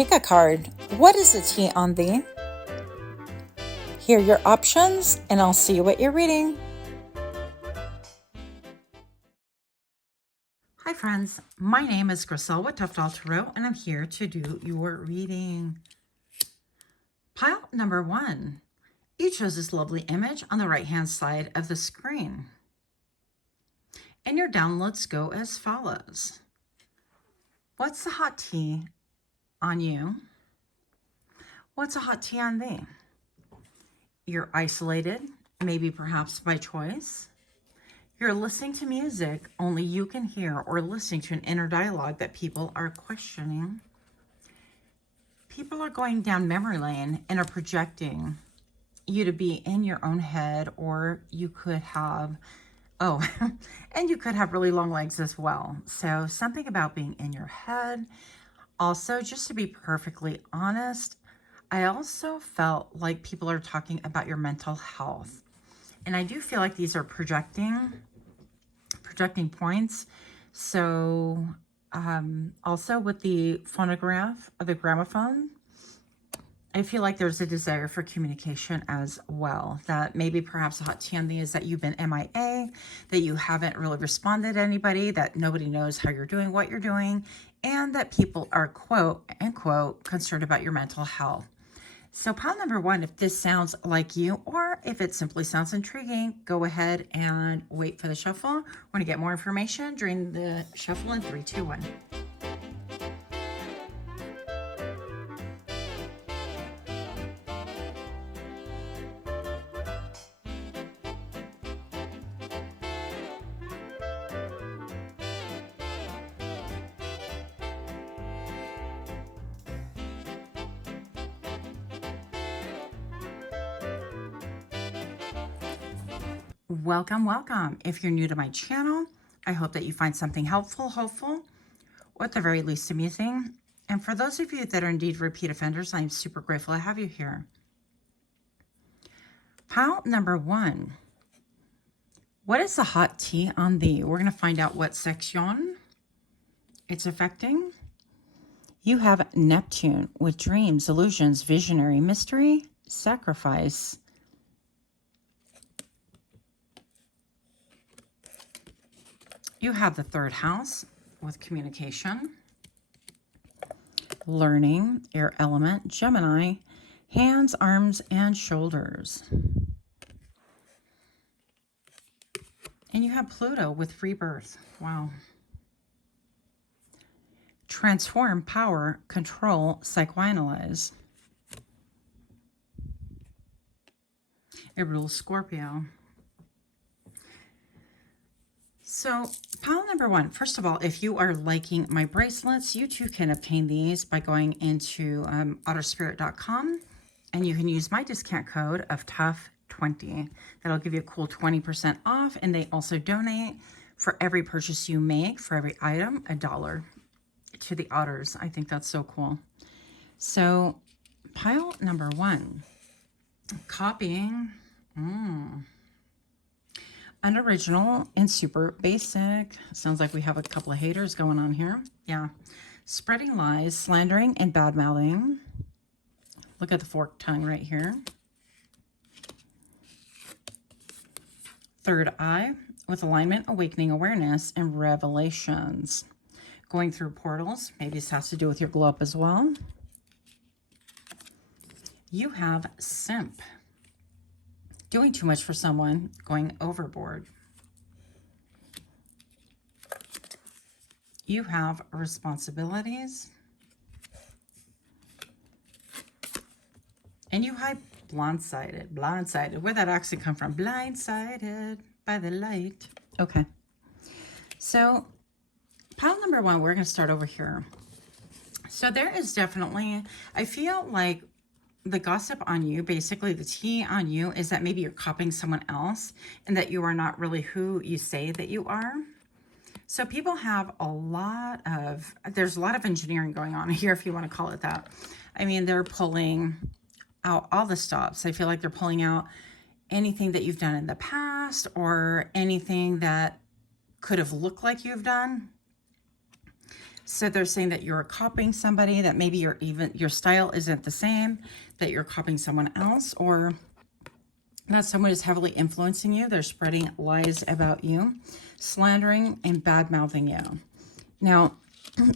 Pickacard. What is the tea on thee? Here are your options, and I'll see what you're reading. Hi friends, my name is Griselle with Untitled Tarot, and I'm here to do your reading. Pile number 1. You chose this lovely image on the right-hand side of the screen. And your downloads go as follows. What's the hot tea on you? What's a hot tea on thee? You're isolated, maybe perhaps by choice. You're listening to music only you can hear, or listening to an inner dialogue that people are questioning. People are going down memory lane and are projecting you to be in your own head, or you could have, and you could have really long legs as well. So something about being in your head. Also, just to be perfectly honest, I also felt like people are talking about your mental health. And I do feel like these are projecting points. So also with the phonograph or the gramophone, I feel like there's a desire for communication as well. That maybe perhaps a hot tea on thee is that you've been MIA, that you haven't really responded to anybody, that nobody knows how you're doing, what you're doing, and that people are, quote unquote, concerned about your mental health. So pile number 1, if this sounds like you, or if it simply sounds intriguing, go ahead and wait for the shuffle. We're going to get more information during the shuffle in 3, 2, 1. Welcome. If you're new to my channel, I hope that you find something helpful, hopeful, or at the very least amusing. And for those of you that are indeed repeat offenders, I'm super grateful to have you here. Pile number 1. What is the hot tea on thee? We're going to find out what section it's affecting. You have Neptune with dreams, illusions, visionary, mystery, sacrifice. You have the 3rd house with communication, learning, air element, Gemini, hands, arms, and shoulders. And you have Pluto with rebirth. Wow. Transform, power, control, psychoanalyze. It rules Scorpio. So pile number 1, first of all, if you are liking my bracelets, you too can obtain these by going into otterspirit.com, and you can use my discount code of TOUGH20. That'll give you a cool 20% off, and they also donate for every purchase you make, for every item, $1 to the Otters. I think that's so cool. So pile number 1, copying. Unoriginal and super basic. Sounds like we have a couple of haters going on here. Yeah. Spreading lies, slandering, and bad-mouthing. Look at the forked tongue right here. 3rd eye with alignment, awakening, awareness, and revelations. Going through portals. Maybe this has to do with your glow up as well. You have simp. Doing too much for someone, going overboard. You have responsibilities. And you have blindsided. Where'd that accent come from? Blindsided by the light. Okay. So pile number 1, we're going to start over here. So there is definitely, I feel like the gossip on you, basically the tea on you, is that maybe you're copying someone else and that you are not really who you say that you are. So people have there's a lot of engineering going on here, if you want to call it that. I mean, they're pulling out all the stops. I feel like they're pulling out anything that you've done in the past, or anything that could have looked like you've done. So they're saying that you're copying somebody, that maybe your style isn't the same, that you're copying someone else, or that someone is heavily influencing you. They're spreading lies about you, slandering and bad-mouthing you. Now,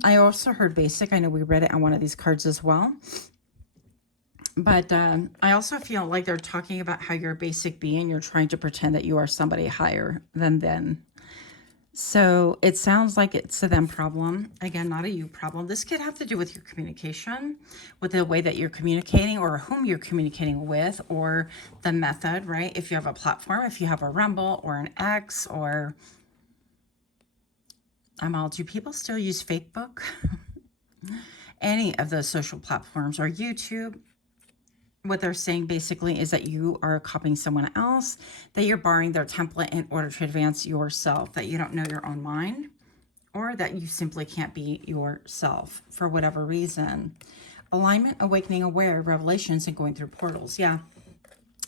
I also heard basic. I know we read it on one of these cards as well. But I also feel like they're talking about how you're a basic being. You're trying to pretend that you are somebody higher than them. So it sounds like it's a them problem. Again, not a you problem. This could have to do with your communication, with the way that you're communicating, or whom you're communicating with, or the method, right? If you have a platform, if you have a Rumble or an X, or do people still use Facebook? Any of those social platforms, or YouTube. What they're saying basically is that you are copying someone else, that you're borrowing their template in order to advance yourself, that you don't know your own mind, or that you simply can't be yourself for whatever reason. Alignment, awakening, aware, revelations, and going through portals. Yeah.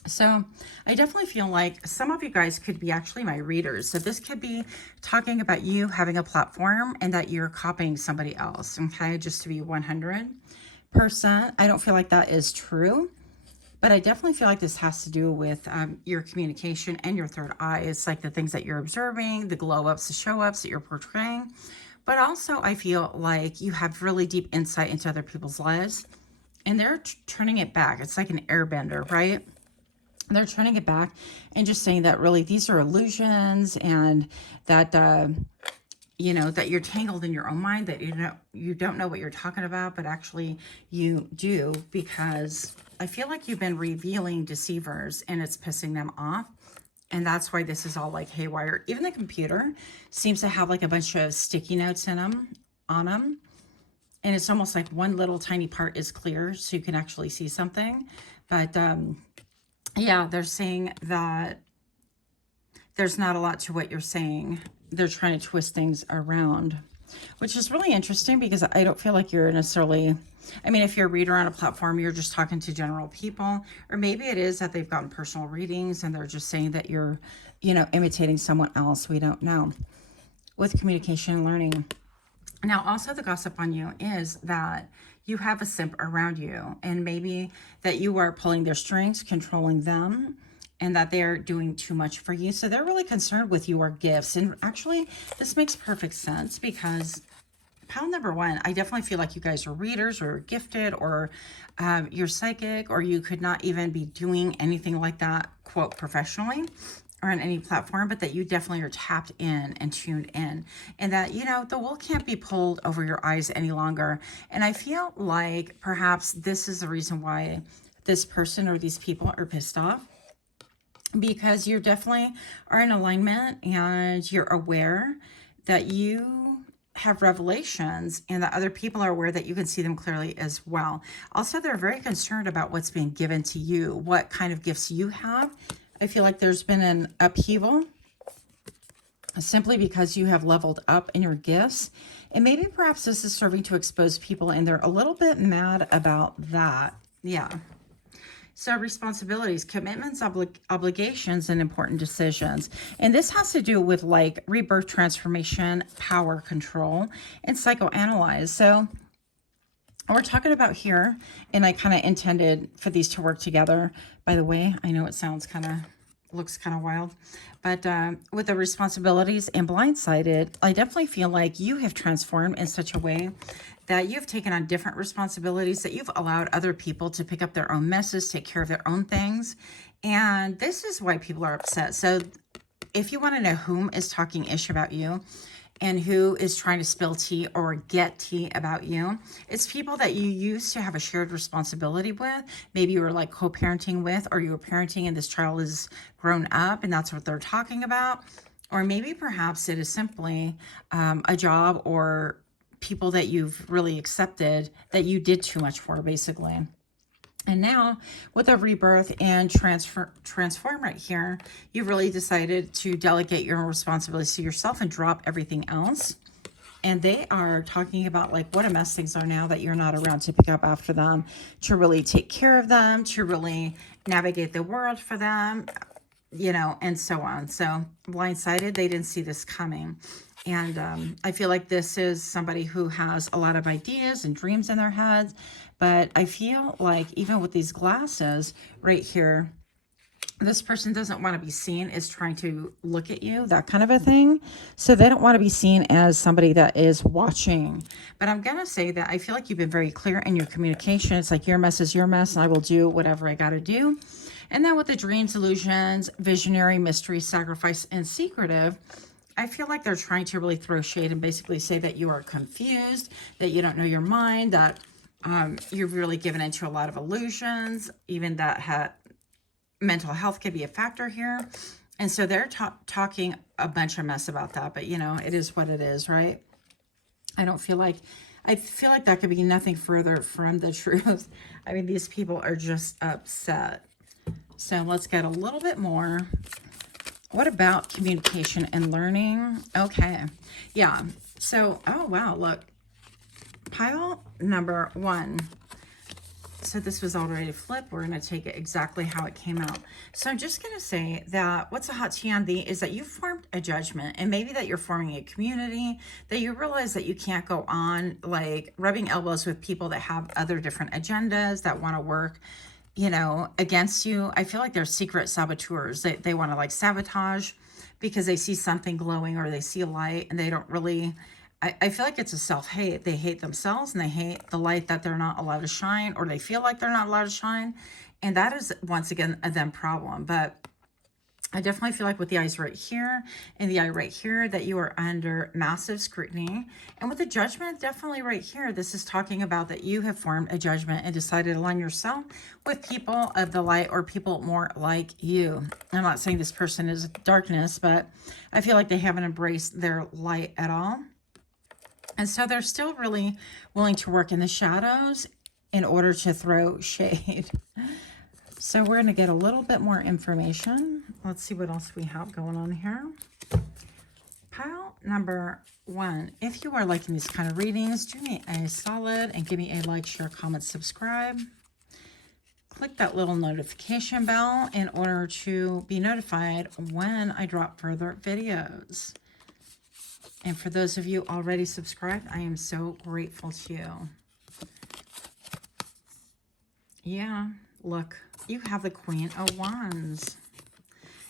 So I definitely feel like some of you guys could be actually my readers. So this could be talking about you having a platform and that you're copying somebody else. Okay, just to be 100%. I don't feel like that is true. But I definitely feel like this has to do with your communication and your third eye. It's like the things that you're observing, the glow-ups, the show-ups that you're portraying. But also I feel like you have really deep insight into other people's lives. And they're turning it back. It's like an airbender, right? They're turning it back and just saying that really these are illusions, and that, you know, that you're tangled in your own mind, that you don't know what you're talking about, but actually you do, because I feel like you've been revealing deceivers and it's pissing them off. And that's why this is all like haywire. Even the computer seems to have like a bunch of sticky notes in them, on them. And it's almost like one little tiny part is clear so you can actually see something. But yeah, they're saying that there's not a lot to what you're saying. They're trying to twist things around, which is really interesting because I don't feel like you're necessarily, I mean, if you're a reader on a platform, you're just talking to general people, or maybe it is that they've gotten personal readings and they're just saying that you're, you know, imitating someone else. We don't know. With communication and learning. Now, also the gossip on you is that you have a simp around you, and maybe that you are pulling their strings, controlling them, and that they're doing too much for you. So they're really concerned with your gifts. And actually, this makes perfect sense because pile number one, I definitely feel like you guys are readers or gifted, or you're psychic, or you could not even be doing anything like that, quote, professionally or on any platform, but that you definitely are tapped in and tuned in, and that, you know, the wool can't be pulled over your eyes any longer. And I feel like perhaps this is the reason why this person or these people are pissed off, because you definitely are in alignment and you're aware that you have revelations, and that other people are aware that you can see them clearly as well. Also, they're very concerned about what's being given to you, what kind of gifts you have. I feel like there's been an upheaval simply because you have leveled up in your gifts. And maybe perhaps this is serving to expose people, and they're a little bit mad about that. Yeah. So responsibilities, commitments, obligations, and important decisions. And this has to do with like rebirth, transformation, power, control, and psychoanalyze. So we're talking about here, and I kind of intended for these to work together. By the way, I know it sounds looks kind of wild, but with the responsibilities and blindsided, I definitely feel like you have transformed in such a way that you've taken on different responsibilities, that you've allowed other people to pick up their own messes, take care of their own things. And this is why people are upset. So if you want to know whom is talking ish about you and who is trying to spill tea or get tea about you, it's people that you used to have a shared responsibility with. Maybe you were like co-parenting with, or you were parenting and this child is grown up and that's what they're talking about. Or maybe perhaps it is simply a job or people that you've really accepted that you did too much for, basically. And now with a rebirth and transform right here, you've really decided to delegate your responsibilities to yourself and drop everything else. And they are talking about like what a mess things are now that you're not around to pick up after them, to really take care of them, to really navigate the world for them, you know, and so on. So blindsided, they didn't see this coming. And I feel like this is somebody who has a lot of ideas and dreams in their heads. But I feel like even with these glasses right here, this person doesn't want to be seen as trying to look at you, that kind of a thing. So they don't want to be seen as somebody that is watching. But I'm going to say that I feel like you've been very clear in your communication. It's like your mess is your mess, and I will do whatever I got to do. And then with the dreams, illusions, visionary, mystery, sacrifice, and secretive, I feel like they're trying to really throw shade and basically say that you are confused, that you don't know your mind, that you've really given into a lot of illusions, even that mental health could be a factor here. And so they're talking a bunch of mess about that, but you know, it is what it is, right? I feel like that could be nothing further from the truth. I mean, these people are just upset. So let's get a little bit more. What about communication and learning? Okay. Yeah. So, oh, wow. Look, pile number 1. So this was already flipped. We're going to take it exactly how it came out. So I'm just going to say that what's a hot tea on thee is that you formed a judgment, and maybe that you're forming a community, that you realize that you can't go on like rubbing elbows with people that have other different agendas, that want to work, you know, against you. I feel like they're secret saboteurs. They want to like sabotage because they see something glowing or they see a light, and they don't really, I feel like it's a self-hate. They hate themselves, and they hate the light that they're not allowed to shine, or they feel like they're not allowed to shine. And that is, once again, a them problem. But I definitely feel like with the eyes right here and the eye right here that you are under massive scrutiny. And with the judgment, definitely right here, this is talking about that you have formed a judgment and decided to align yourself with people of the light or people more like you. I'm not saying this person is darkness, but I feel like they haven't embraced their light at all. And so they're still really willing to work in the shadows in order to throw shade. So we're going to get a little bit more information. Let's see what else we have going on here. Pile number 1. If you are liking these kind of readings, do me a solid and give me a like, share, comment, subscribe. Click that little notification bell in order to be notified when I drop further videos. And for those of you already subscribed, I am so grateful to you. Yeah, look, you have the Queen of Wands.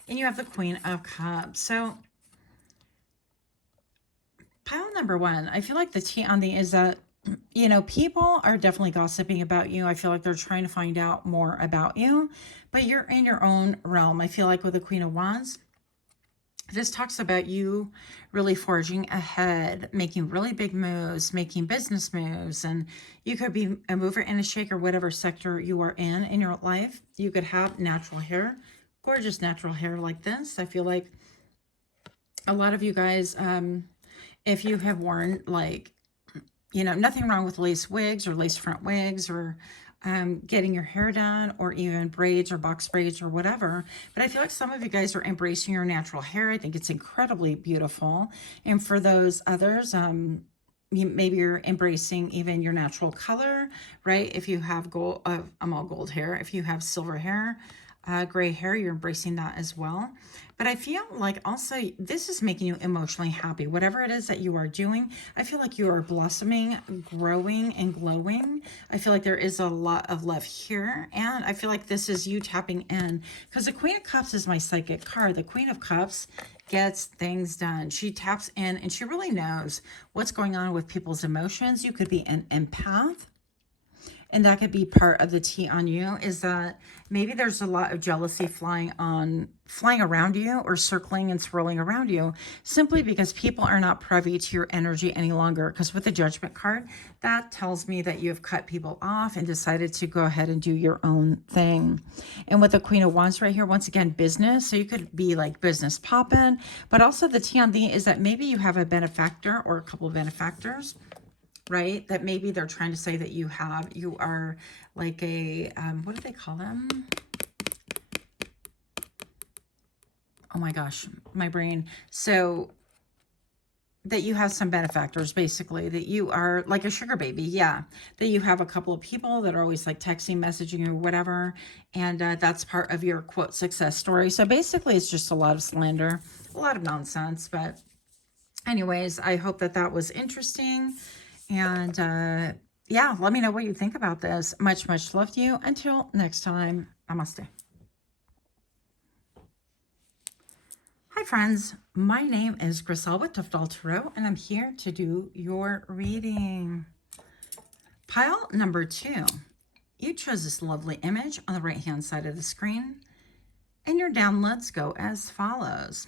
And you have the Queen of Cups. So, pile number 1, I feel like the tea on the is that, you know, people are definitely gossiping about you. I feel like they're trying to find out more about you. But you're in your own realm. I feel like with the Queen of Wands, this talks about you really forging ahead, making really big moves, making business moves. And you could be a mover and a shaker, whatever sector you are in your life. You could have natural hair, gorgeous natural hair like this. I feel like a lot of you guys, if you have worn like, you know, nothing wrong with lace wigs or lace front wigs or getting your hair done, or even braids or box braids or whatever. But I feel like some of you guys are embracing your natural hair. I think it's incredibly beautiful. And for those others, maybe you're embracing even your natural color, right? If you have gold, I'm all gold hair. If you have silver hair, gray hair, you're embracing that as well. But I feel like also this is making you emotionally happy. Whatever it is that you are doing, I feel like you are blossoming, growing, and glowing. I feel like there is a lot of love here. And I feel like this is you tapping in, because the Queen of Cups is my psychic card. The Queen of Cups gets things done. She taps in and she really knows what's going on with people's emotions. You could be an empath. And that could be part of the tea on you, is that maybe there's a lot of jealousy flying around you or circling and swirling around you, simply because people are not privy to your energy any longer. Because with the Judgment card, that tells me that you have cut people off and decided to go ahead and do your own thing. And with the Queen of Wands right here, once again, business. So you could be like business poppin', but also the tea on the is that maybe you have a benefactor or a couple of benefactors, right? That maybe they're trying to say that you are like a, what do they call them? Oh my gosh, my brain. So that you have some benefactors, basically, that you are like a sugar baby. Yeah. That you have a couple of people that are always like texting, messaging, or whatever. And that's part of your quote success story. So basically it's just a lot of slander, a lot of nonsense, but anyways, I hope that that was interesting. And yeah, let me know what you think about this. Much, much love to you. Until next time, namaste. Hi friends, my name is Griselle with Untitled Chapter, and I'm here to do your reading. Pile number 2. You chose this lovely image on the right hand side of the screen, and your downloads go as follows.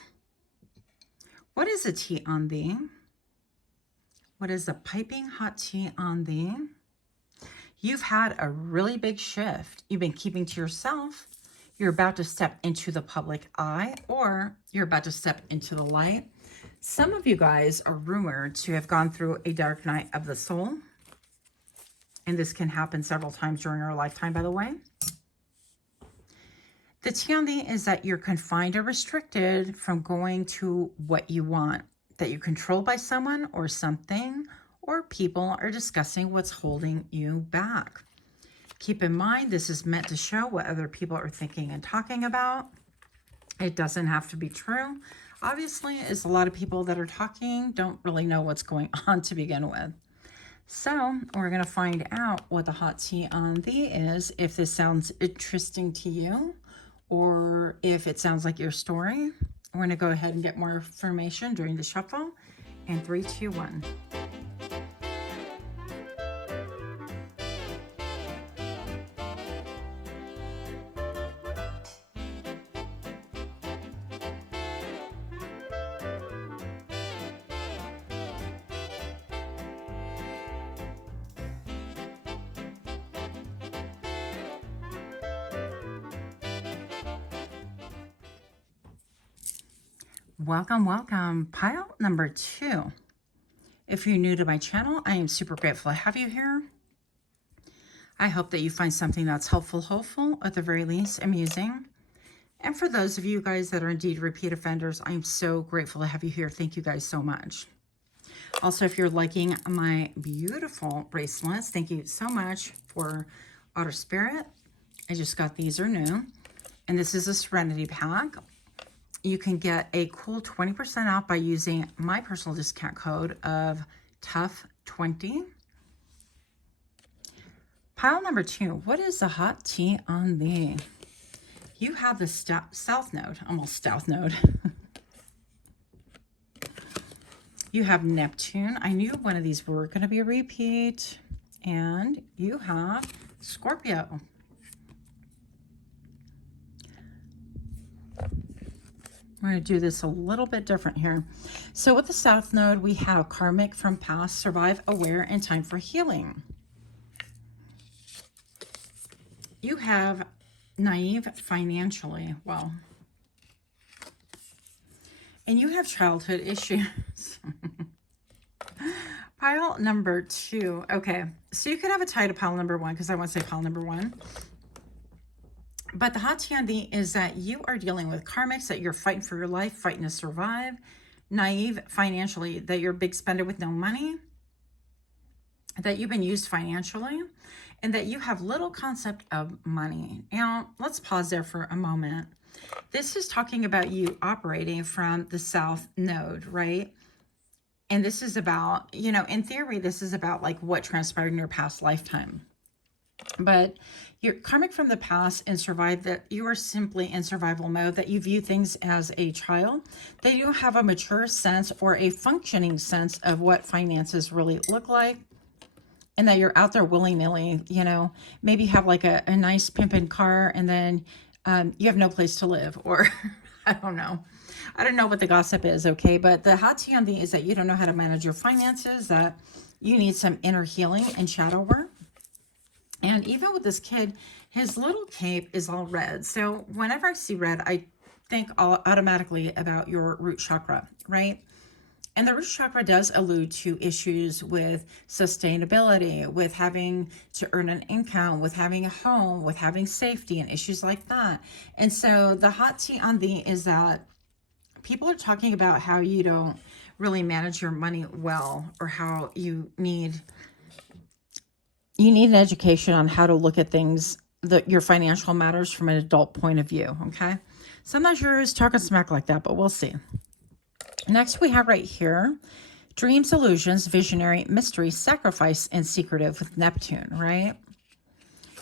What is a tea on thee? What is a piping hot tea on thee? You've had a really big shift. You've been keeping to yourself. You're about to step into the public eye, or you're about to step into the light. Some of you guys are rumored to have gone through a dark night of the soul. And this can happen several times during our lifetime, by the way. The tea on thee is that you're confined or restricted from going to what you want. That you're controlled by someone or something, or people are discussing what's holding you back. Keep in mind, this is meant to show what other people are thinking and talking about. It doesn't have to be true. Obviously, it's a lot of people that are talking don't really know what's going on to begin with. So we're going to find out what the hot tea on thee is, if this sounds interesting to you, or if it sounds like your story. We're going to go ahead and get more information during the shuffle. In 3, 2, 1. Welcome, welcome. Pile number 2. If you're new to my channel, I am super grateful to have you here. I hope that you find something that's helpful, hopeful, at the very least, amusing. And for those of you guys that are indeed repeat offenders, I am so grateful to have you here. Thank you guys so much. Also, if you're liking my beautiful bracelets, thank you so much for Otter Spirit. I just got these, are new. And this is a Serenity pack. You can get a cool 20% off by using my personal discount code of TOUGH20. Pile number 2. What is the hot tea on thee? You have the South Node, almost South Node. You have Neptune. I knew one of these were going to be a repeat. And you have Scorpio. We're going to do this a little bit different here. So with the South Node, we have karmic from past, survive, aware, and time for healing. You have naive financially. Well, and you have childhood issues. Pile number 2. Okay, so you could have a tie to pile number 1 because I want to say pile number 1. But the hot tea on thee is that you are dealing with karmics, that you're fighting for your life, fighting to survive. Naive financially, that you're a big spender with no money. That you've been used financially. And that you have little concept of money. Now, let's pause there for a moment. This is talking about you operating from the South Node, right? And this is about, you know, in theory, this is about like what transpired in your past lifetime. But you're karmic from the past and survive, that you are simply in survival mode, that you view things as a child, that you have a mature sense or a functioning sense of what finances really look like, and that you're out there willy-nilly, you know, maybe have like a nice pimping car and then you have no place to live, or I don't know. I don't know what the gossip is, okay? But the hot tea on thee is that you don't know how to manage your finances, that you need some inner healing and shadow work. And even with this kid, his little cape is all red. So whenever I see red, I think automatically about your root chakra, right? And the root chakra does allude to issues with sustainability, with having to earn an income, with having a home, with having safety and issues like that. And so the hot tea on thee is that people are talking about how you don't really manage your money well, or how you need an education on how to look at things, your financial matters from an adult point of view, okay? So I'm not sure who's talking smack like that, but we'll see. Next, we have right here, dreams, illusions, visionary, mystery, sacrifice, and secretive with Neptune, right?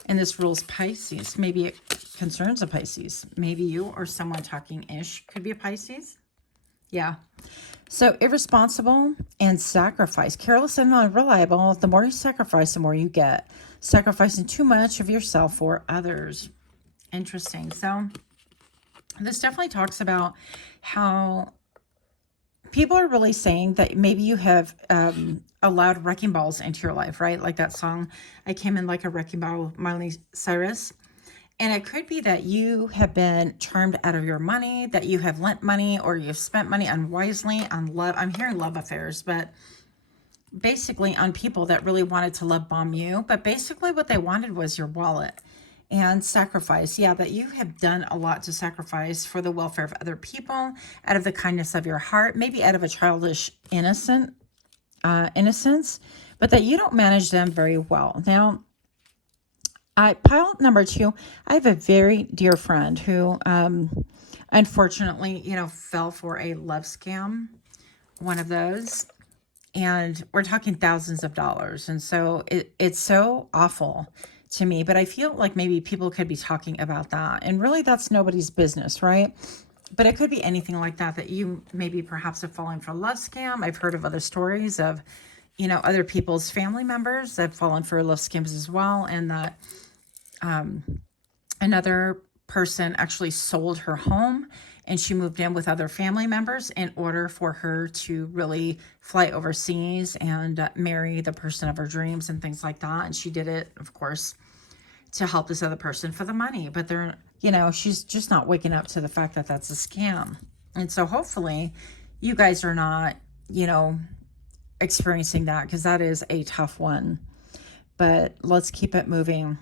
And this rules Pisces. Maybe it concerns a Pisces. Maybe you or someone talking-ish could be a Pisces. Yeah. So irresponsible and sacrifice. Careless and unreliable. The more you sacrifice, the more you get. Sacrificing too much of yourself for others. Interesting. So this definitely talks about how people are really saying that maybe you have allowed wrecking balls into your life, right? Like that song, I Came in Like a Wrecking Ball with Miley Cyrus. And it could be that you have been charmed out of your money, that you have lent money, or you've spent money unwisely on love. I'm hearing love affairs, but basically on people that really wanted to love bomb you. But basically what they wanted was your wallet. And sacrifice. Yeah, that you have done a lot to sacrifice for the welfare of other people, out of the kindness of your heart, maybe out of a childish innocence, but that you don't manage them very well. Now, pile number 2, I have a very dear friend who unfortunately, fell for a love scam, one of those. And we're talking thousands of dollars. And so it's so awful to me, but I feel like maybe people could be talking about that. And really that's nobody's business, right? But it could be anything like that, that you maybe perhaps have fallen for a love scam. I've heard of other stories of, other people's family members that have fallen for love scams as well. And that another person actually sold her home and she moved in with other family members in order for her to really fly overseas and marry the person of her dreams and things like that. And she did it, of course, to help this other person for the money. But she's just not waking up to the fact that that's a scam. And so hopefully you guys are not, experiencing that, because that is a tough one. But let's keep it moving.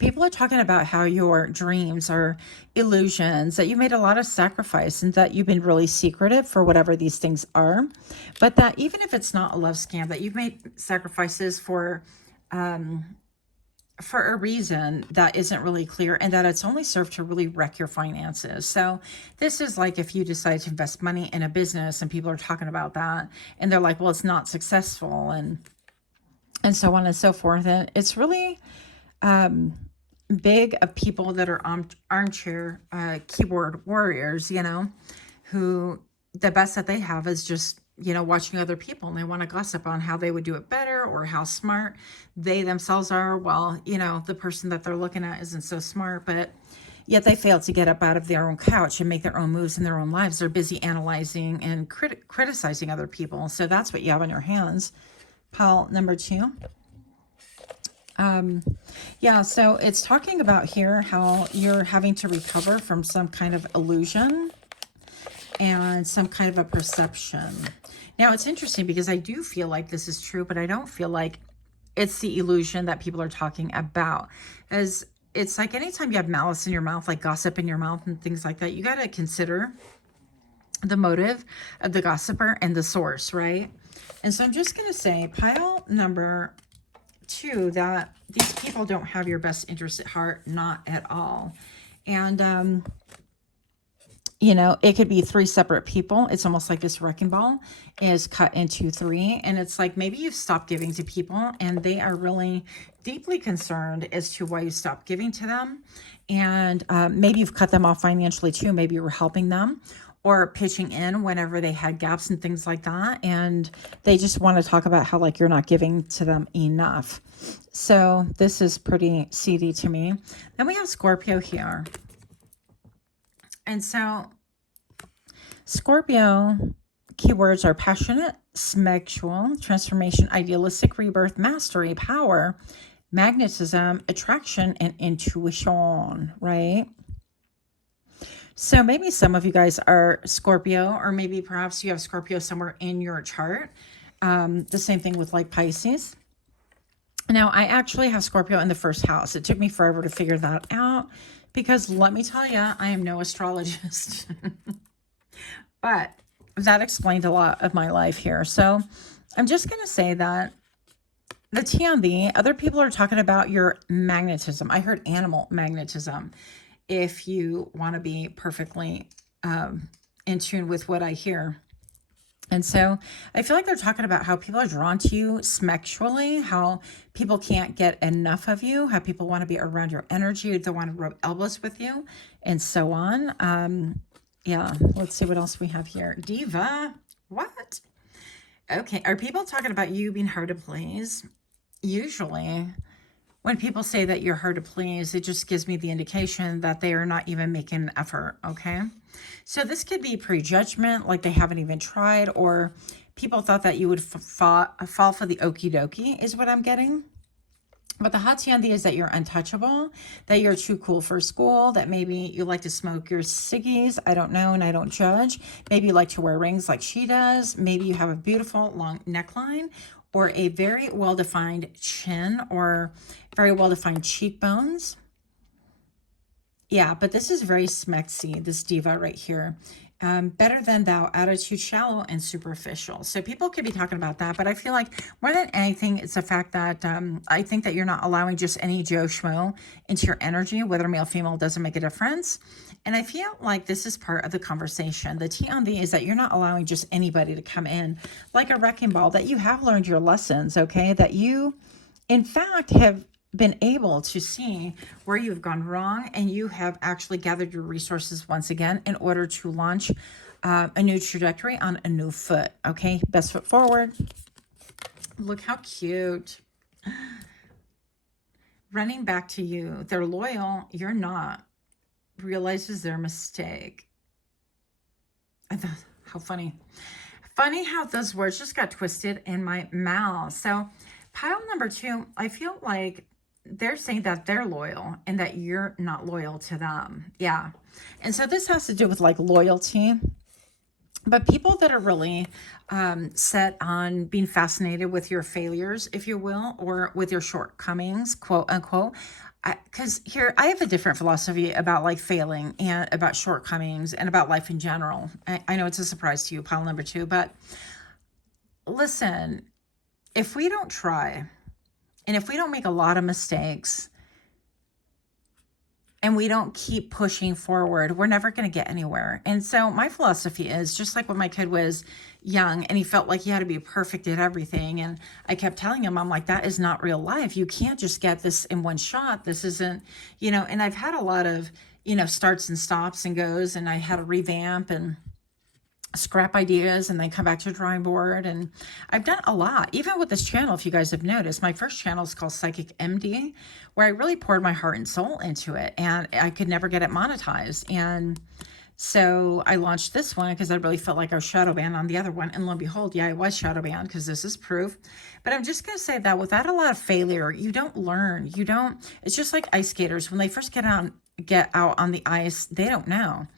People are talking about how your dreams are illusions, that you made a lot of sacrifice and that you've been really secretive for whatever these things are. But that even if it's not a love scam, that you've made sacrifices for a reason that isn't really clear, and that it's only served to really wreck your finances. So this is like if you decide to invest money in a business and people are talking about that and they're like, well, it's not successful and so on and so forth. And it's really big of people that are armchair keyboard warriors, who the best that they have is just, watching other people, and they want to gossip on how they would do it better or how smart they themselves are. Well, the person that they're looking at isn't so smart, but yet they fail to get up out of their own couch and make their own moves in their own lives. They're busy analyzing and criticizing other people. So that's what you have on your hands. Pile number 2. Yeah, so it's talking about here how you're having to recover from some kind of illusion and some kind of a perception. Now, it's interesting because I do feel like this is true, but I don't feel like it's the illusion that people are talking about. As it's like anytime you have malice in your mouth, like gossip in your mouth and things like that, you got to consider the motive of the gossiper and the source, right? And so I'm just going to say pile number 2, that these people don't have your best interest at heart, not at all. And, it could be 3 separate people. It's almost like this wrecking ball is cut into 3. And it's like maybe you've stopped giving to people and they are really deeply concerned as to why you stopped giving to them. And maybe you've cut them off financially too. Maybe you were helping them or pitching in whenever they had gaps and things like that. And they just want to talk about how like you're not giving to them enough. So this is pretty seedy to me. Then we have Scorpio here. And so Scorpio keywords are passionate, sexual, transformation, idealistic, rebirth, mastery, power, magnetism, attraction, and intuition, right? So maybe some of you guys are Scorpio, or maybe perhaps you have Scorpio somewhere in your chart. The same thing with like Pisces. Now, I actually have Scorpio in the 1st house. It took me forever to figure that out because let me tell you, I am no astrologist. But that explained a lot of my life here. So I'm just going to say that the T on the other people are talking about your magnetism. I heard animal magnetism. If you want to be perfectly in tune with what I hear. And so I feel like they're talking about how people are drawn to you sexually, how people can't get enough of you, how people want to be around your energy, they want to rub elbows with you, and so on. Yeah, let's see what else we have here. Diva, what? Okay, are people talking about you being hard to please? Usually, when people say that you're hard to please, it just gives me the indication that they are not even making an effort, okay? So this could be prejudgment, like they haven't even tried, or people thought that you would fall for the okie dokie, is what I'm getting. But the hot candy is that you're untouchable, that you're too cool for school, that maybe you like to smoke your ciggies. I don't know, and I don't judge. Maybe you like to wear rings like she does. Maybe you have a beautiful long neckline or a very well-defined chin or very well-defined cheekbones. Yeah, but this is very smexy, this diva right here. Better than thou, attitude, shallow and superficial. So people could be talking about that, but I feel like more than anything, it's the fact that I think that you're not allowing just any Joe Schmo into your energy, whether male, female, doesn't make a difference. And I feel like this is part of the conversation. The tea on the is that you're not allowing just anybody to come in like a wrecking ball, that you have learned your lessons, okay? That you, in fact, have been able to see where you've gone wrong, and you have actually gathered your resources once again in order to launch a new trajectory on a new foot. Okay, best foot forward. Look how cute. Running back to you. They're loyal. You're not. Realizes their mistake. I thought, how funny. Funny how those words just got twisted in my mouth. So pile number 2, I feel like they're saying that they're loyal and that you're not loyal to them. Yeah. And so this has to do with like loyalty. But people that are really set on being fascinated with your failures, if you will, or with your shortcomings, quote unquote. Because here, I have a different philosophy about like failing and about shortcomings and about life in general. I know it's a surprise to you, pile number 2, but listen, if we don't try, and if we don't make a lot of mistakes and we don't keep pushing forward, we're never going to get anywhere. And so my philosophy is just like when my kid was young and he felt like he had to be perfect at everything. And I kept telling him, I'm like, that is not real life. You can't just get this in one shot. This isn't, and I've had a lot of, starts and stops and goes, and I had to revamp and scrap ideas and then come back to a drawing board. And I've done a lot, even with this channel. If you guys have noticed, my first channel is called Psychicmd, where I really poured my heart and soul into it, and I could never get it monetized. And so I launched this one because I really felt like I was shadow banned on the other one. And lo and behold, yeah, I was shadow banned, because this is proof. But I'm just going to say that without a lot of failure, you don't learn. It's just like ice skaters. When they first get out on the ice, they don't know,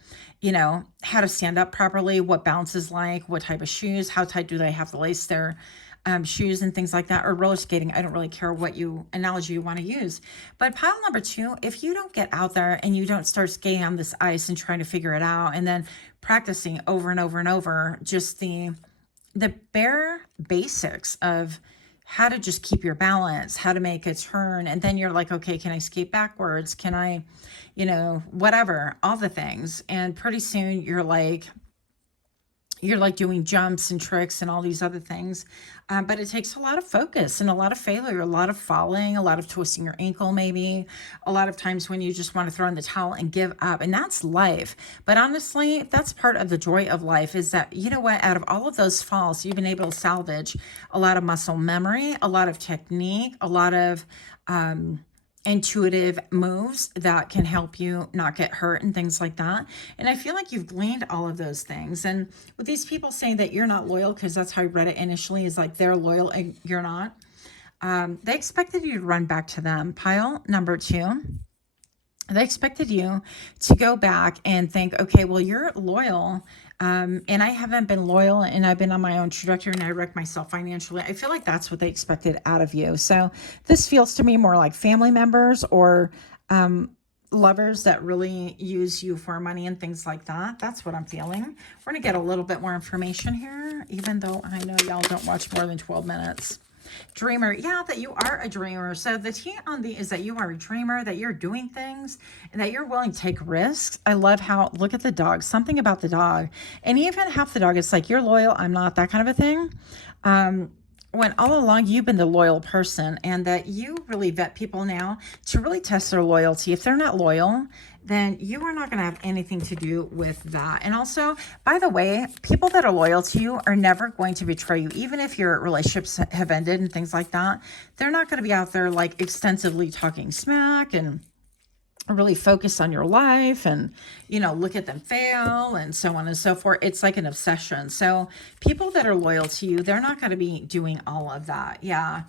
how to stand up properly, what balance is like, what type of shoes, how tight do they have to lace their shoes and things like that, or roller skating. I don't really care what analogy you want to use. But pile number 2, if you don't get out there and you don't start skating on this ice and trying to figure it out, and then practicing over and over and over, just the bare basics of how to just keep your balance, how to make a turn. And then you're like, okay, can I skate backwards? Can I, whatever, all the things. And pretty soon you're like doing jumps and tricks and all these other things. But it takes a lot of focus and a lot of failure, a lot of falling, a lot of twisting your ankle, maybe a lot of times when you just want to throw in the towel and give up. And that's life. But honestly, that's part of the joy of life, is that, out of all of those falls, you've been able to salvage a lot of muscle memory, a lot of technique, a lot of intuitive moves that can help you not get hurt and things like that. And I feel like you've gleaned all of those things. And with these people saying that you're not loyal, because that's how I read it initially, is like they're loyal and you're not. They expected you to run back to them. Pile number 2. They expected you to go back and think, okay, well, you're loyal. And I haven't been loyal, and I've been on my own trajectory, and I wrecked myself financially. I feel like that's what they expected out of you. So this feels to me more like family members or lovers that really use you for money and things like that. That's what I'm feeling. We're going to get a little bit more information here, even though I know y'all don't watch more than 12 minutes. Dreamer. Yeah, that you are a dreamer. So the tea on the is that you are a dreamer, that you're doing things, and that you're willing to take risks. I love how, look at the dog, something about the dog. And even half the dog, it's like, you're loyal, I'm not, that kind of a thing. When all along you've been the loyal person, and that you really vet people now to really test their loyalty. If they're not loyal, then you are not going to have anything to do with that. And also, by the way, people that are loyal to you are never going to betray you. Even if your relationships have ended and things like that, they're not going to be out there like extensively talking smack and really focus on your life and, you know, look at them fail and so on and so forth. It's like an obsession. So people that are loyal to you, they're not going to be doing all of that. Yeah.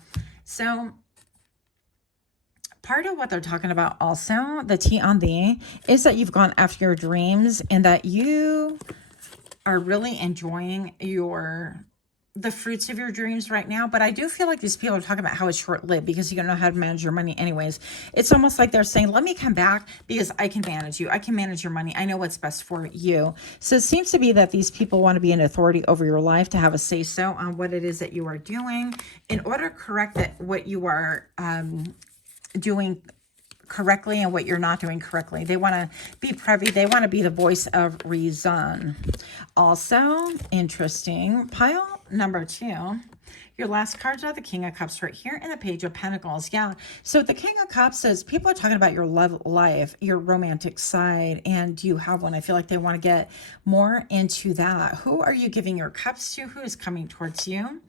So part of what they're talking about also, the tea on the, is that you've gone after your dreams and that you are really enjoying the fruits of your dreams right now. But I do feel like these people are talking about how it's short-lived because you don't know how to manage your money anyways. It's almost like they're saying, let me come back because I can manage you. I can manage your money. I know what's best for you. So it seems to be that these people want to be an authority over your life, to have a say-so on what it is that you are doing in order to correct that what you are doing correctly and what you're not doing correctly. They want to be privy. They want to be the voice of reason. Also, interesting, pile number 2. Your last cards are the King of Cups right here and the Page of Pentacles. Yeah. So the King of Cups says people are talking about your love life, your romantic side, and do you have one? I feel like they want to get more into that. Who are you giving your cups to? Who is coming towards you?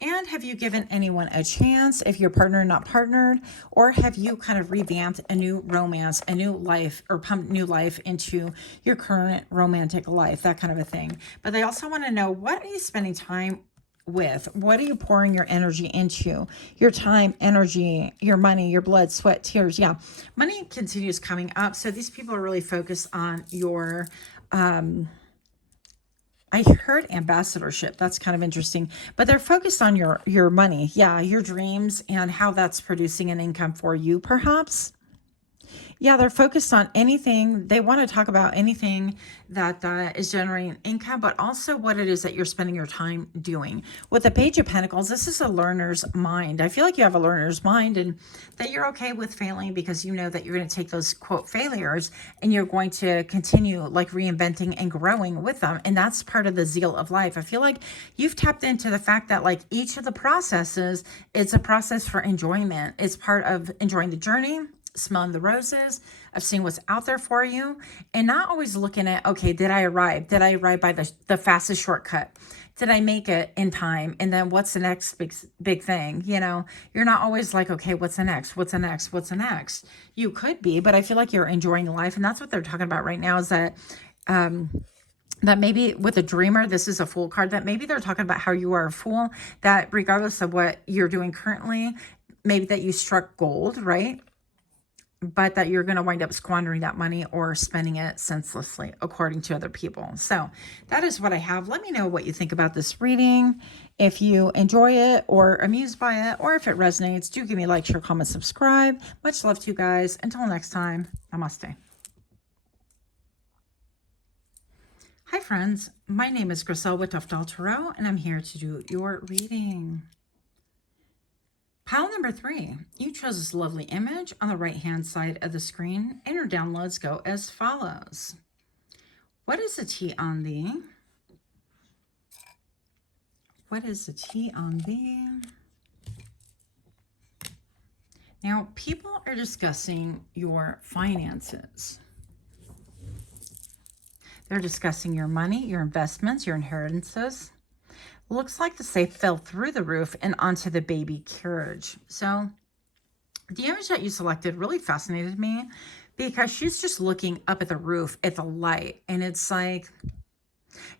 And have you given anyone a chance if you're partner not partnered? Or have you kind of revamped a new romance, a new life, or pumped new life into your current romantic life, that kind of a thing. But they also want to know, what are you spending time with? What are you pouring your energy into? Your time, energy, your money, your blood, sweat, tears. Yeah, money continues coming up. So these people are really focused on your... I heard ambassadorship. That's kind of interesting. But they're focused on your money. Yeah, your dreams and how that's producing an income for you, perhaps. Yeah, they're focused on anything. They want to talk about anything that is generating income, but also what it is that you're spending your time doing. With the Page of Pentacles, this is a learner's mind. I feel like you have a learner's mind and that you're okay with failing because you know that you're going to take those, quote, failures and you're going to continue like reinventing and growing with them. And that's part of the zeal of life. I feel like you've tapped into the fact that like each of the processes, it's a process for enjoyment. It's part of enjoying the journey, smelling the roses, of seeing what's out there for you, and not always looking at, okay, did I arrive? Did I arrive by the fastest shortcut? Did I make it in time? And then what's the next big thing? You know, you're not always like, okay, what's the next? What's the next? What's the next? You could be, but I feel like you're enjoying life. And that's what they're talking about right now, is that, that maybe with a dreamer, this is a Fool card, that maybe they're talking about how you are a fool, that regardless of what you're doing currently, maybe that you struck gold, right? But that you're going to wind up squandering that money or spending it senselessly, according to other people. So that is what I have. Let me know what you think about this reading. If you enjoy it or amused by it, or if it resonates, do give me a like, share, comment, subscribe. Much love to you guys. Until next time, namaste. Hi friends, my name is Griselle with Untitled Tarot, and I'm here to do your reading. Pile number 3, you chose this lovely image on the right-hand side of the screen, and your downloads go as follows. What is the tea on thee? What is the tea on thee? Now, people are discussing your finances. They're discussing your money, your investments, your inheritances. Looks like the safe fell through the roof and onto the baby carriage. So the image that you selected really fascinated me because she's just looking up at the roof at the light. And it's like,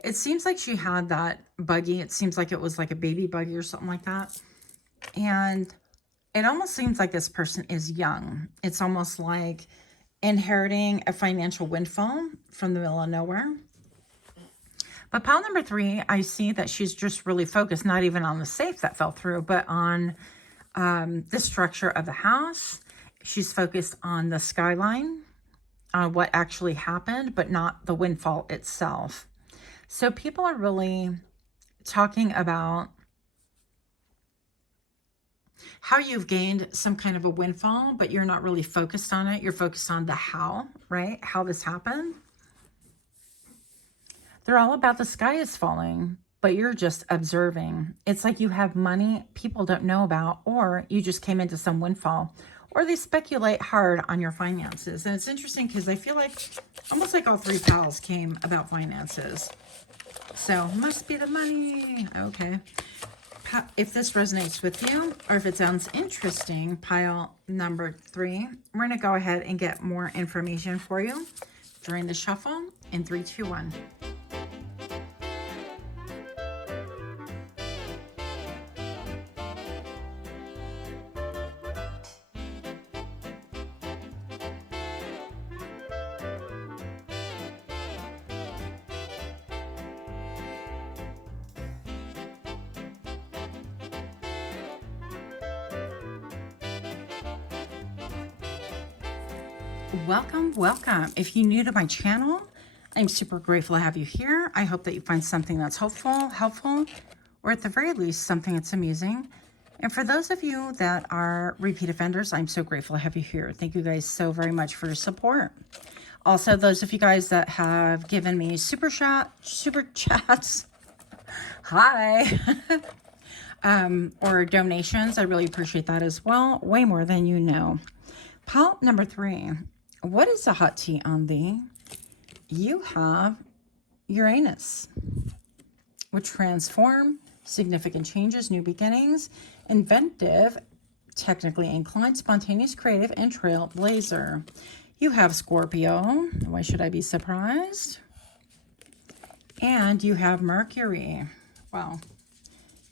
it seems like she had that buggy. It seems like it was like a baby buggy or something like that. And it almost seems like this person is young. It's almost like inheriting a financial windfall from the middle of nowhere. But pile number 3, I see that she's just really focused, not even on the safe that fell through, but on the structure of the house. She's focused on the skyline, on what actually happened, but not the windfall itself. So people are really talking about how you've gained some kind of a windfall, but you're not really focused on it. You're focused on the how, right? How this happened. They're all about the sky is falling, but you're just observing. It's like you have money people don't know about, or you just came into some windfall, or they speculate hard on your finances. And it's interesting because I feel like almost like all three piles came about finances. So must be the money. Okay. If this resonates with you, or if it sounds interesting, pile number 3, we're going to go ahead and get more information for you during the shuffle in 3, 2, 1. Welcome, welcome. If you're new to my channel, I'm super grateful to have you here. I hope that you find something that's helpful, or at the very least, something that's amusing. And for those of you that are repeat offenders, I'm so grateful to have you here. Thank you guys so very much for your support. Also, those of you guys that have given me super chats, hi, or donations, I really appreciate that as well. Way more than you know. Pile number 3. What is the hot tea on thee? You have Uranus, which transform, significant changes, new beginnings, inventive, technically inclined, spontaneous, creative, and trailblazer. You have Scorpio. Why should I be surprised? And you have Mercury. Wow.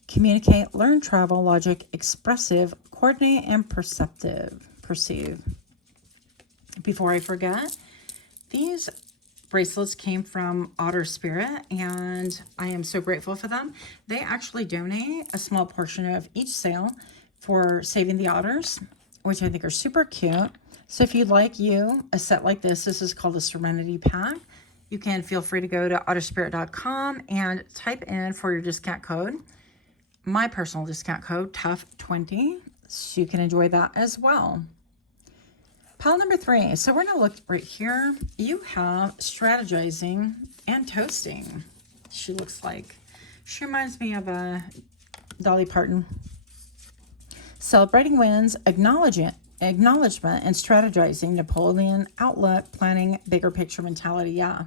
Communicate, learn, travel, logic, expressive, coordinate, and perceive. Before I forget, these bracelets came from Otter Spirit, and I am so grateful for them. They actually donate a small portion of each sale for saving the otters, which I think are super cute. So if you'd like a set like this is called the Serenity Pack. You can feel free to go to otterspirit.com and type in for your discount code, my personal discount code, TOUGH20, so you can enjoy that as well. Pile number 3. So we're going to look right here. You have strategizing and toasting. She looks like, she reminds me of a Dolly Parton. Celebrating wins, acknowledgement, and strategizing, Napoleon, outlook, planning, bigger picture mentality. Yeah.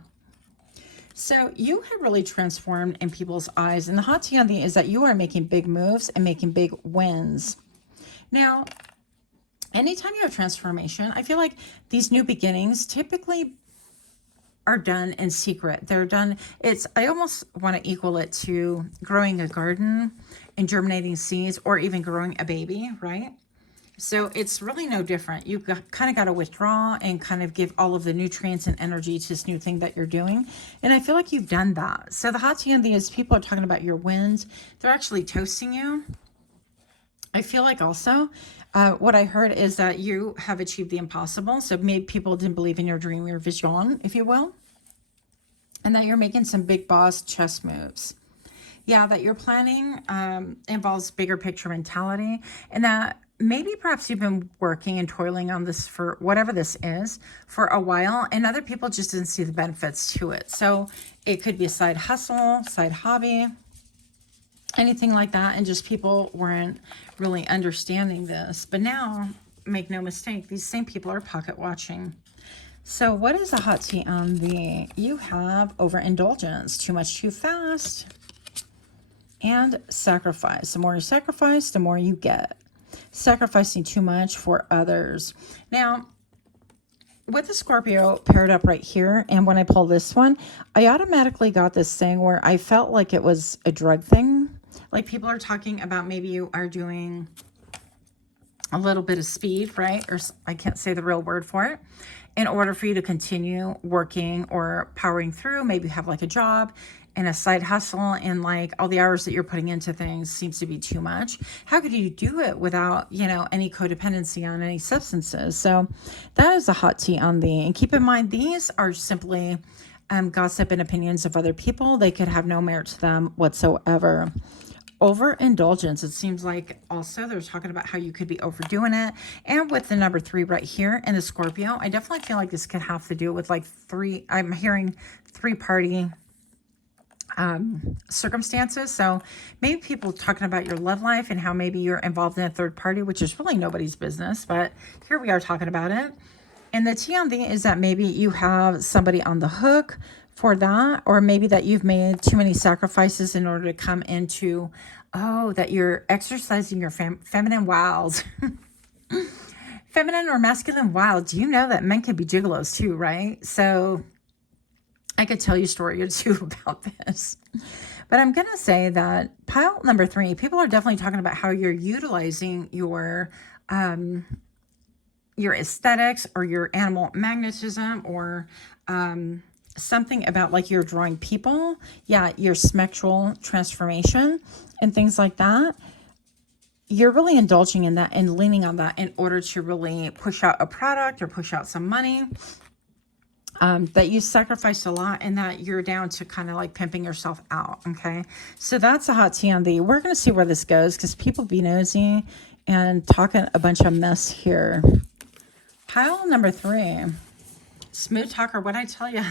So you have really transformed in people's eyes. And the hot tea on the is that you are making big moves and making big wins. Now, anytime you have transformation, I feel like these new beginnings typically are done in secret. They're done, I almost want to equal it to growing a garden and germinating seeds, or even growing a baby, right? So it's really no different. You kind of got to withdraw and kind of give all of the nutrients and energy to this new thing that you're doing. And I feel like you've done that. So the hot tea on these, people are talking about your wins. They're actually toasting you. I feel like also what I heard is that you have achieved the impossible. So maybe people didn't believe in your dream, your vision, if you will. And that you're making some big boss chess moves. Yeah, that your planning involves bigger picture mentality. And that maybe perhaps you've been working and toiling on this for whatever this is for a while. And other people just didn't see the benefits to it. So it could be a side hustle, side hobby, anything like that, and just people weren't really understanding this. But now, make no mistake, these same people are pocket watching. So what is the hot tea on the, you have overindulgence, too much too fast, and sacrifice. The more you sacrifice, the more you get. Sacrificing too much for others. Now, with the Scorpio paired up right here, and when I pull this one, I automatically got this thing where I felt like it was a drug thing. Like people are talking about maybe you are doing a little bit of speed, right? Or I can't say the real word for it. In order for you to continue working or powering through, maybe you have like a job and a side hustle, and like all the hours that you're putting into things seems to be too much. How could you do it without, any codependency on any substances? So that is a hot tea on the, and keep in mind, these are simply gossip and opinions of other people. They could have no merit to them whatsoever. overindulgence. It seems like also they're talking about how you could be overdoing it. And with the number 3 right here in the Scorpio, I definitely feel like this could have to do with like I'm hearing 3-party circumstances. So maybe people talking about your love life and how maybe you're involved in a third party, which is really nobody's business, but here we are talking about it. And the tea on the is that maybe you have somebody on the hook for that, or maybe that you've made too many sacrifices in order to come into, that you're exercising your feminine wiles. Feminine or masculine wild. Do you know that men can be gigolos too, right? So I could tell you a story or two about this. But I'm going to say that pile number 3, people are definitely talking about how you're utilizing your aesthetics or your animal magnetism or something about like you're drawing people. Yeah, your sexual transformation and things like that. You're really indulging in that and leaning on that in order to really push out a product or push out some money. That you sacrificed a lot and that you're down to kind of like pimping yourself out. Okay. So that's a hot tea on the, we're going to see where this goes because people be nosy and talking a bunch of mess here. Pile number 3, smooth talker. What'd I tell you?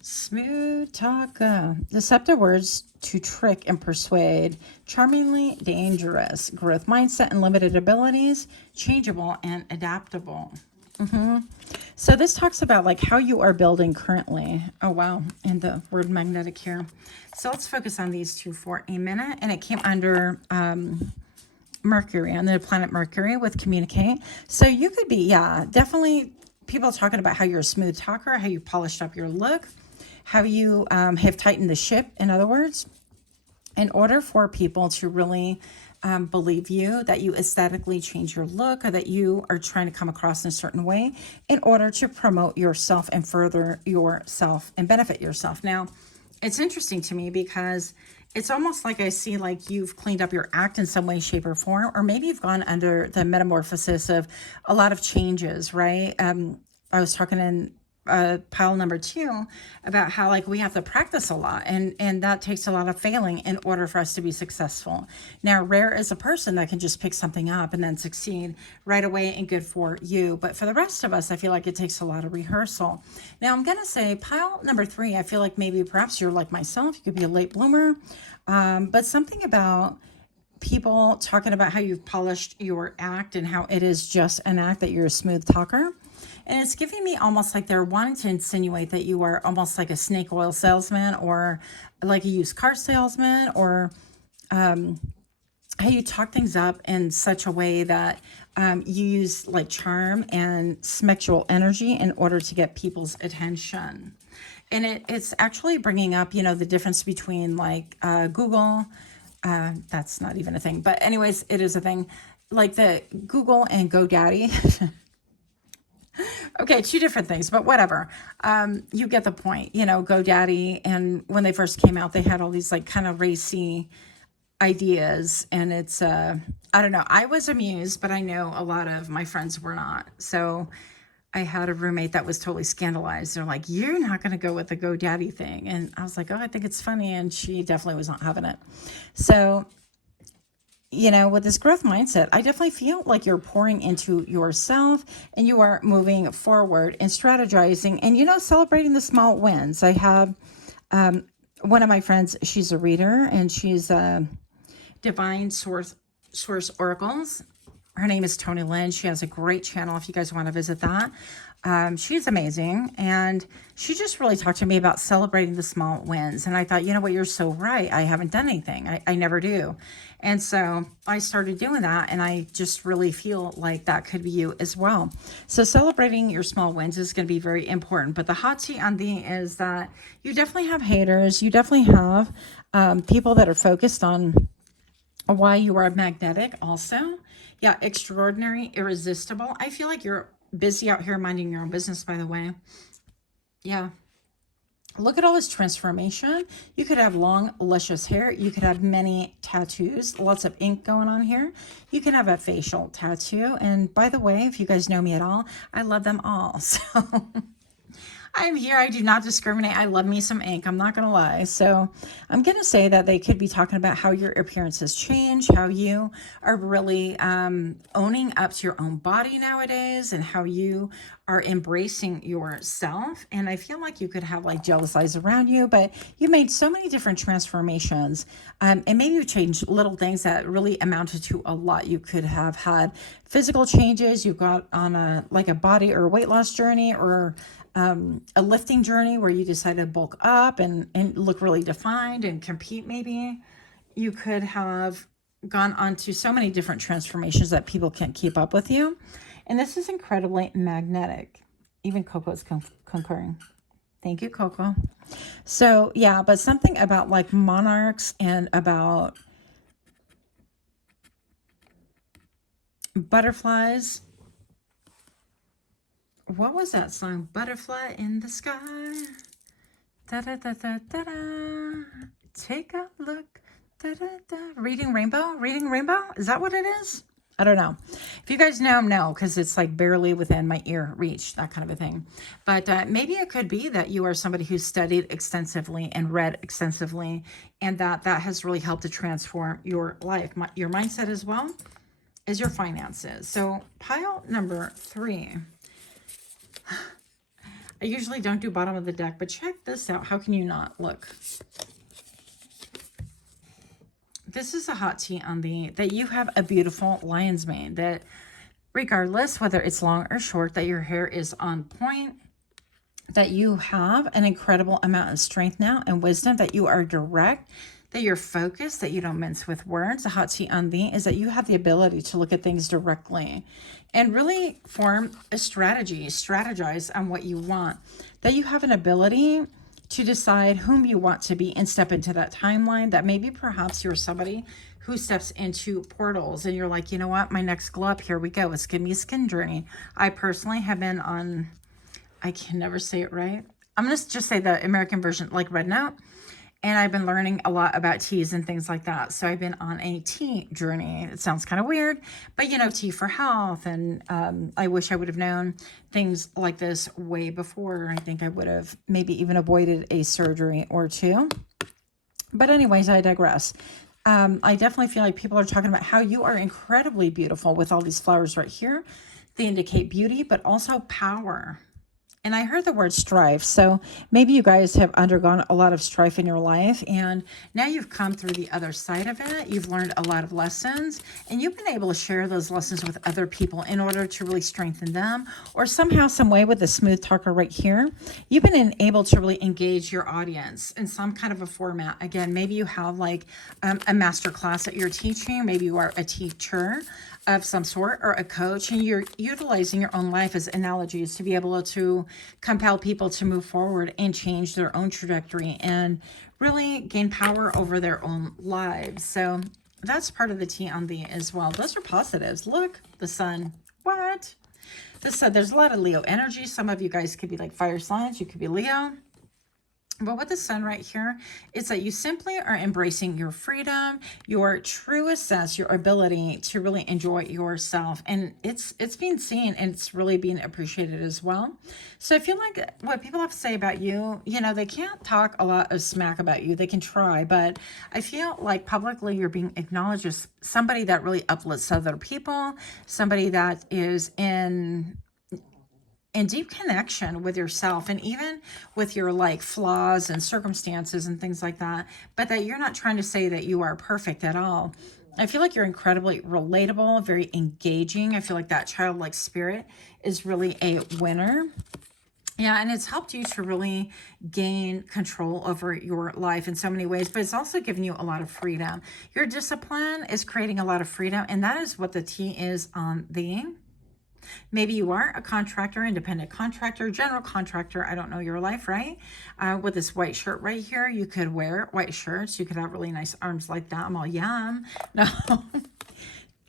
Smooth talker. Deceptive words to trick and persuade. Charmingly dangerous. Growth mindset and limited abilities. Changeable and adaptable. So this talks about like how you are building currently. Oh, wow. And the word magnetic here. So let's focus on these two for a minute. And it came under Mercury, on the planet Mercury with communicate. So you could be, definitely people talking about how you're a smooth talker, how you polished up your look, how you have tightened the ship, in other words, in order for people to really believe you, that you aesthetically change your look or that you are trying to come across in a certain way in order to promote yourself and further yourself and benefit yourself. Now, it's interesting to me because it's almost like I see like you've cleaned up your act in some way, shape, or form, or maybe you've gone under the metamorphosis of a lot of changes, right? I was talking in pile number 2 about how like we have to practice a lot and that takes a lot of failing in order for us to be successful. Now, rare is a person that can just pick something up and then succeed right away and good for you. But for the rest of us, I feel like it takes a lot of rehearsal. Now, I'm going to say pile number 3, I feel like maybe perhaps you're like myself. You could be a late bloomer, but something about people talking about how you've polished your act and how it is just an act, that you're a smooth talker. And it's giving me almost like they're wanting to insinuate that you are almost like a snake oil salesman or like a used car salesman, or how you talk things up in such a way that you use like charm and sexual energy in order to get people's attention. And it's actually bringing up, you know, the difference between like Google. That's not even a thing. But anyways, it is a thing. Like the Google and GoDaddy. Okay, 2 different things, but whatever. You get the point. You know, GoDaddy, and when they first came out, they had all these like kind of racy ideas, and it's I don't know. I was amused, but I know a lot of my friends were not. So I had a roommate that was totally scandalized. They're like, "You're not going to go with the GoDaddy thing," and I was like, "Oh, I think it's funny," and she definitely was not having it. So, you know, with this growth mindset, I definitely feel like you're pouring into yourself and you are moving forward and strategizing and, you know, celebrating the small wins. I have one of my friends, she's a reader and she's a divine source oracles. Her name is TonyLynn. She has a great channel if you guys want to visit that. She's amazing. And she just really talked to me about celebrating the small wins. And I thought, you know what, you're so right. I haven't done anything. I never do. And so I started doing that. And I just really feel like that could be you as well. So celebrating your small wins is going to be very important. But the hot tea on the is that you definitely have haters. You definitely have people that are focused on why you are magnetic also. Yeah, extraordinary, irresistible. I feel like you're busy out here minding your own business, by the way. Yeah. Look at all this transformation. You could have long, luscious hair. You could have many tattoos, lots of ink going on here. You can have a facial tattoo. And by the way, if you guys know me at all, I love them all. So I'm here. I do not discriminate. I love me some ink. I'm not going to lie. So I'm going to say that they could be talking about how your appearance has changed, how you are really owning up to your own body nowadays, and how you are embracing yourself. And I feel like you could have like jealous eyes around you, but you made so many different transformations. And maybe you changed little things that really amounted to a lot. You could have had physical changes. You got on a body or weight loss journey, or a lifting journey where you decided to bulk up and look really defined and compete maybe. You could have gone on to so many different transformations that people can't keep up with you. And this is incredibly magnetic. Even Coco is concurring. Thank you, Coco. So, yeah, but something about like monarchs and about butterflies. What was that song? Butterfly in the sky. Da da da da da da. Take a look. Da da da. Reading Rainbow? Reading Rainbow? Is that what it is? I don't know. If you guys know, no, because it's like barely within my ear reach, that kind of a thing. But maybe it could be that you are somebody who's studied extensively and read extensively, and that has really helped to transform your life, your mindset as well as your finances. So pile number 3. I usually don't do bottom of the deck, but check this out. How can you not? Look. This is a hot tea on that you have a beautiful lion's mane, that regardless whether it's long or short, that your hair is on point, that you have an incredible amount of strength now and wisdom, that you are direct, that you're focused, that you don't mince with words. The hot tea on thee is that you have the ability to look at things directly and really form a strategize on what you want, that you have an ability to decide whom you want to be and step into that timeline, that maybe perhaps you're somebody who steps into portals and you're like, you know what, my next glow up, here we go. It's give me a skin journey. I personally have been on, I can never say it right. I'm going to just say the American version, like Red Note. And I've been learning a lot about teas and things like that. So I've been on a tea journey. It sounds kind of weird, but you know, tea for health. And I wish I would have known things like this way before. I think I would have maybe even avoided a surgery or two. But anyways, I digress. I definitely feel like people are talking about how you are incredibly beautiful with all these flowers right here. They indicate beauty, but also power. And I heard the word strife. So maybe you guys have undergone a lot of strife in your life, and now you've come through the other side of it. You've learned a lot of lessons, and you've been able to share those lessons with other people in order to really strengthen them, or somehow, some way with the smooth talker right here. You've been able to really engage your audience in some kind of a format. Again, maybe you have like a master class that you're teaching. Maybe you are a teacher of some sort, or a coach, and you're utilizing your own life as analogies to be able to compel people to move forward and change their own trajectory and really gain power over their own lives. So that's part of the tea on the as well. Those are positives. Look, the sun. What? The sun. There's a lot of Leo energy. Some of you guys could be like fire signs. You could be Leo. But with the sun right here, it's that you simply are embracing your freedom, your truest sense, your ability to really enjoy yourself. And it's being seen, and it's really being appreciated as well. So I feel like what people have to say about you, you know, they can't talk a lot of smack about you. They can try, but I feel like publicly you're being acknowledged as somebody that really uplifts other people, somebody that is in deep connection with yourself, and even with your like flaws and circumstances and things like that, but that you're not trying to say that you are perfect at all. I feel like you're incredibly relatable, very engaging. I feel like that childlike spirit is really a winner. Yeah, and it's helped you to really gain control over your life in so many ways, but it's also given you a lot of freedom. Your discipline is creating a lot of freedom, and that is what the T is on the. Maybe you are a contractor, independent contractor, general contractor. I don't know your life, right? With this white shirt right here, you could wear white shirts. You could have really nice arms like that. I'm all yum. No.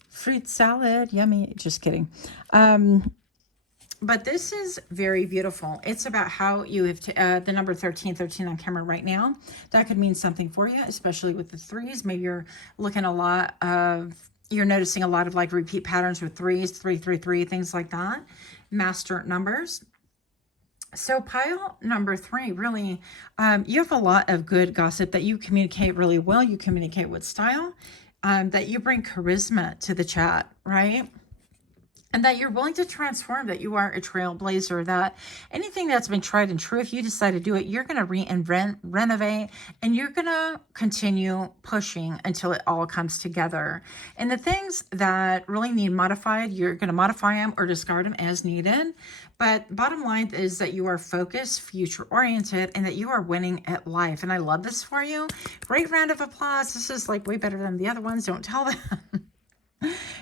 Fruit salad. Yummy. Just kidding. But this is very beautiful. It's about how you have the number 13 on camera right now. That could mean something for you, especially with the threes. Maybe you're looking you're noticing a lot of like repeat patterns with threes, 3, 3, 3, things like that. Master numbers. So pile number 3, really, you have a lot of good gossip, that you communicate really well. You communicate with style, that you bring charisma to the chat, right? And that you're willing to transform, that you are a trailblazer, that anything that's been tried and true, if you decide to do it, you're going to reinvent, renovate, and you're going to continue pushing until it all comes together. And the things that really need modified, you're going to modify them or discard them as needed. But bottom line is that you are focused, future-oriented, and that you are winning at life. And I love this for you. Great round of applause. This is like way better than the other ones. Don't tell them.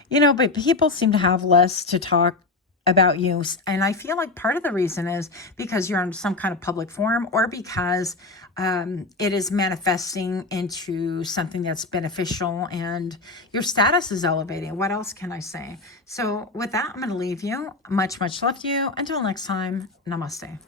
You know, but people seem to have less to talk about you. And I feel like part of the reason is because you're on some kind of public forum, or because it is manifesting into something that's beneficial and your status is elevating. What else can I say? So with that, I'm going to leave you. Much, much love to you. Until next time, namaste.